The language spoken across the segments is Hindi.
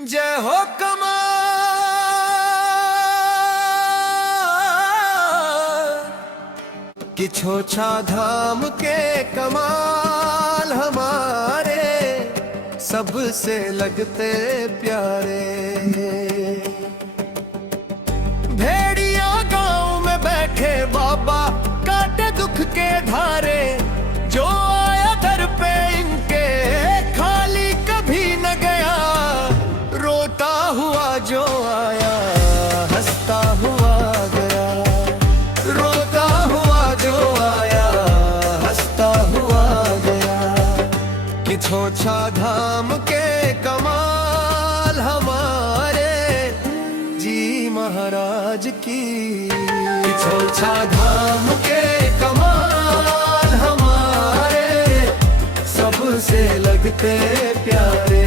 जय हो कमाल कि छोछा धाम के कमाल हमारे सबसे लगते प्यारे। भेड़िया गांव में बैठे बाबा काटे दुख के धारे, जो आया दर पे इनके खाली कभी न गया। रोता हुआ जो आया हंसता हुआ गया, रोता हुआ जो आया हंसता हुआ गया। कि छोछा धाम के कमाल हमारे जी महाराज की। कि छोछा धाम के कमाल हमारे सबसे लगते प्यारे।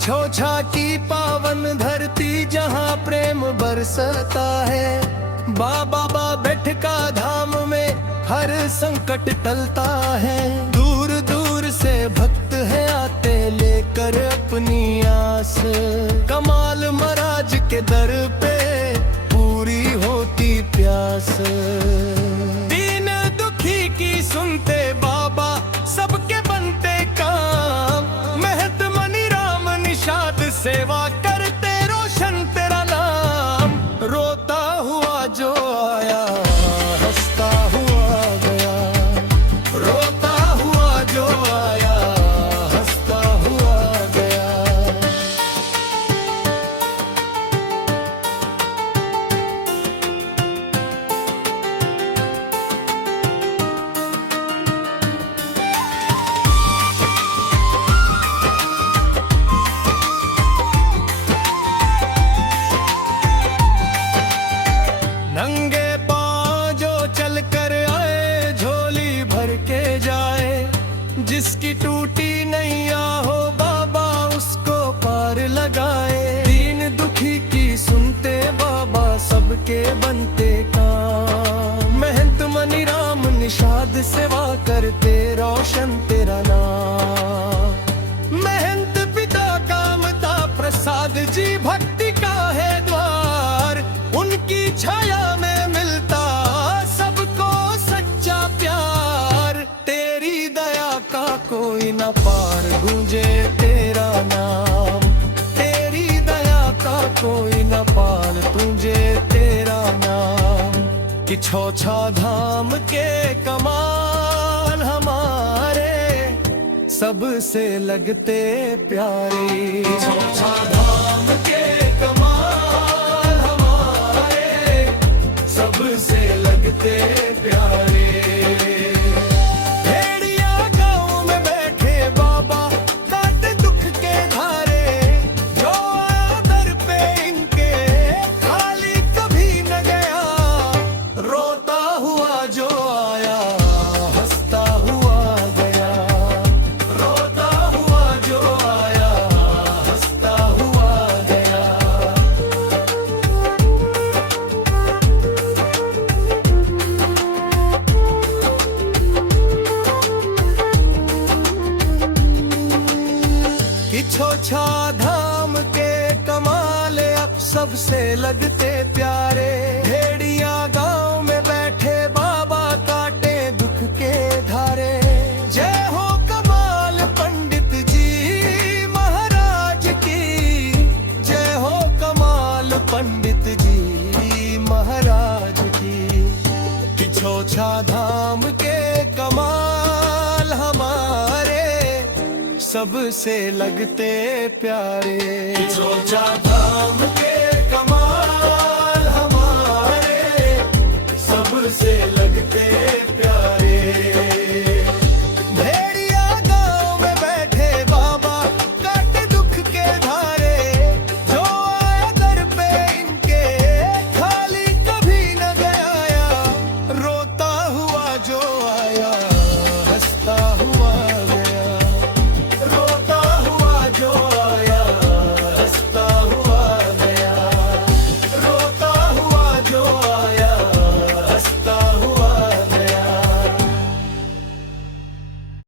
छोछा की पावन धरती जहाँ प्रेम बरसता है, बाबा बैठ का धाम में हर संकट टलता है। दूर दूर से भक्त है आते लेकर अपनी आस, कमाल महाराज के दर पे पूरी होती प्यास। दीन दुखी की सुनते बाबा सबके बनते काम, महत सेवा करते रोशन तेरा नाम। रोता हुआ जो आया हंसता हुआ गया, रोता हुआ जो आया हंसता हुआ गया। नंगे पांव जो चल कर आए झोली भर के जाए, जिसकी टूटी नैया हो बाबा उसको पार लगाए। दीन दुखी की सुनते बाबा सबके बनते काम, महंत मनी राम निषाद सेवा करते रोशन तेरा नाम। महंत पिता कामता प्रसाद जी भक्ति का है द्वार, उनकी छाया में मिलता सबको सच्चा प्यार। तेरी दया का कोई न पार गूंजे तेरा नाम, तेरी दया का कोई न पार तुझे तेरा नाम। कि छोछा धाम के कमाल हमारे सबसे लगते प्यारे। छोछा धाम के कमाल सबसे लगते प्यारे। भेड़िया गांव में बैठे बाबा काटे दुख के धारे, जो आया दर पे इनके खाली कभी न गया। रोता हुआ जो आया हंसता हुआ गया, रोता हुआ जो आया हंसता हुआ गया। कि छोछा धाम के कमाल अब सबसे लगते प्यारे। भेड़िया गांव में बैठे बाबा काटे दुख के धारे। जय हो कमाल पंडित जी महाराज की, जय हो कमाल पंडित जी महाराज की। कि छोछा धाम के कमाल हमारे सबसे लगते प्यारे। छोछा धाम के कमाल हमारे सबसे लगते प्यारे।